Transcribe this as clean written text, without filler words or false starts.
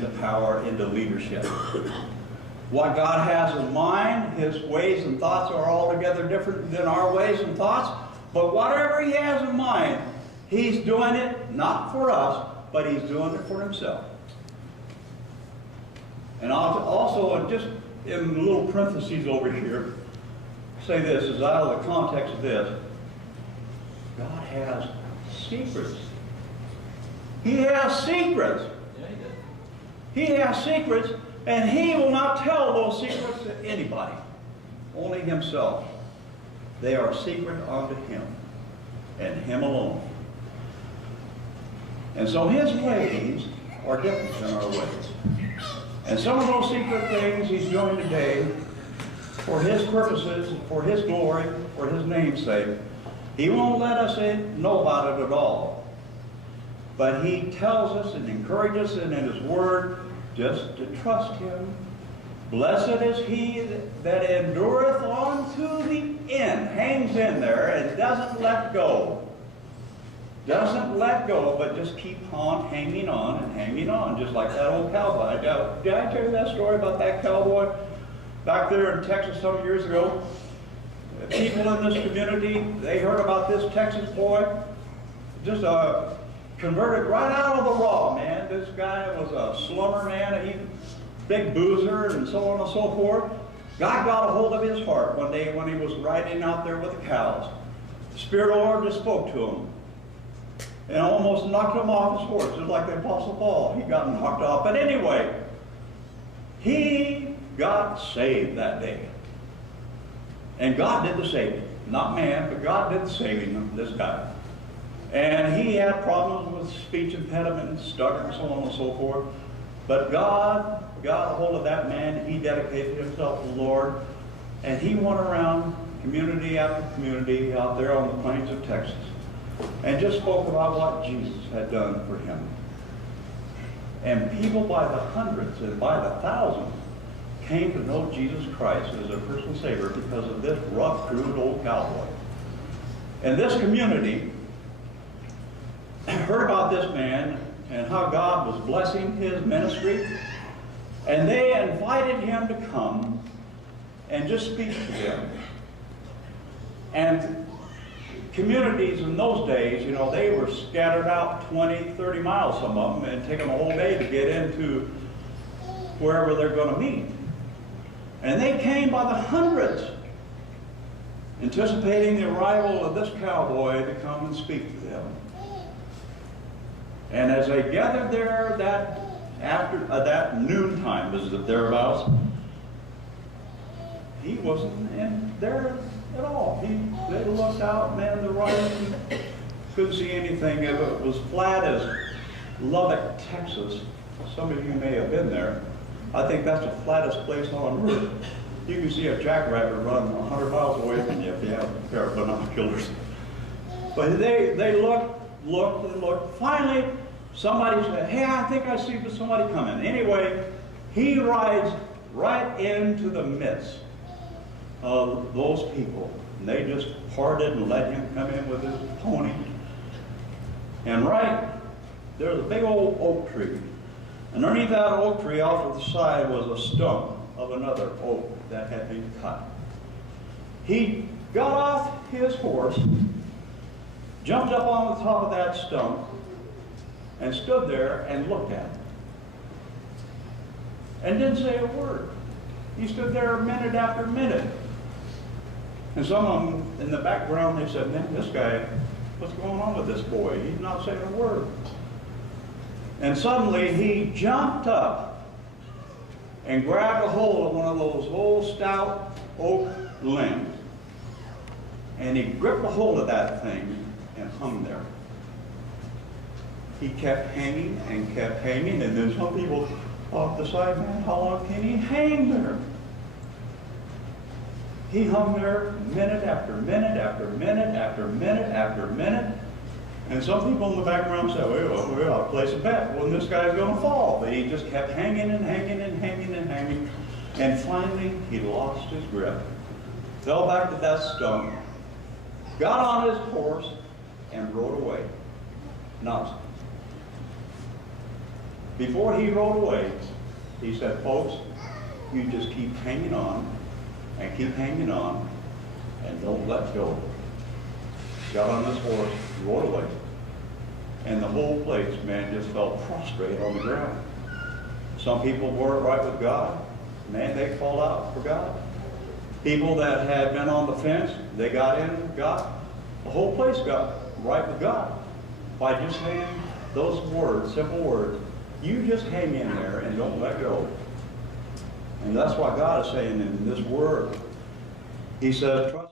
into power, into leadership. What God has in mind, His ways and thoughts are altogether different than our ways and thoughts. But whatever He has in mind, He's doing it not for us, but He's doing it for Himself. And I'll also, just in little parentheses over here, say this, is out of the context of this. God has secrets. He has secrets. Yeah, He did. He has secrets, and He will not tell those secrets to anybody. Only Himself. They are secret unto Him, and Him alone. And so His ways are different than our ways. And some of those secret things He's doing today for His purposes, for His glory, for His name's sake. He won't let us know about it at all. But He tells us and encourages us in His Word just to trust Him. Blessed is he that endureth unto the end, hangs in there and doesn't let go. Doesn't let go, but just keep on hanging on and hanging on, just like that old cowboy. Did I tell you that story about that cowboy back there in Texas some years ago? People in this community, they heard about this Texas boy, just converted right out of the raw, man. This guy was a slumber man, he big boozer and so on and so forth. God got a hold of his heart one day when he was riding out there with the cows. The Spirit of the Lord just spoke to him and almost knocked him off his horse, just like the Apostle Paul. He got knocked off. But anyway, he got saved that day. And God did the saving. Not man, but God did the saving of this guy. And he had problems with speech impediment and stutter and so on and so forth. But God got a hold of that man. He dedicated himself to the Lord. And he went around community after community out there on the plains of Texas and just spoke about what Jesus had done for him. And people by the hundreds and by the thousands came to know Jesus Christ as their personal Savior because of this rough, crude old cowboy. And this community heard about this man and how God was blessing his ministry, and they invited him to come and just speak to them. And communities in those days, you know, they were scattered out 20, 30 miles, some of them, and take them a whole day to get into wherever they're going to meet. And they came by the hundreds, anticipating the arrival of this cowboy to come and speak to them. And as they gathered there that noontime, was it thereabouts, he wasn't in there at all. They looked out, man, the horizon, couldn't see anything. It was flat as Lubbock, Texas. Some of you may have been there. I think that's the flattest place on earth. You can see a jackrabbit run 100 miles away from you if you have a pair of binoculars. But they looked and looked. Finally, somebody said, hey, I think I see somebody coming. Anyway, he rides right into the midst of those people. And they just parted and let him come in with his pony. And right there's a big old oak tree. And underneath that oak tree off to the side was a stump of another oak that had been cut. He got off his horse, jumped up on the top of that stump, and stood there and looked at it. And didn't say a word. He stood there minute after minute. And some of them in the background, they said, man, this guy, what's going on with this boy? He's not saying a word. And suddenly he jumped up and grabbed a hold of one of those old stout oak limbs. And he gripped a hold of that thing and hung there. He kept hanging and kept hanging, and then some people off the side, man, how long can he hang there? He hung there minute after minute after minute after minute after minute. And some people in the background said, well, we ought to place a bet when this guy's going to fall. But he just kept hanging and hanging and hanging and hanging. And finally, he lost his grip, fell back to that stump, got on his horse, and rode away. Nonsense. Before he rode away, he said, folks, you just keep hanging on and keep hanging on and don't let go. Got on this horse, rode away. And the whole place, man, just fell prostrate on the ground. Some people weren't right with God. Man, they fall out for God. People that had been on the fence, they got in with God. The whole place got right with God by just saying those words, simple words. You just hang in there and don't let go. And that's what God is saying in this word. He says, trust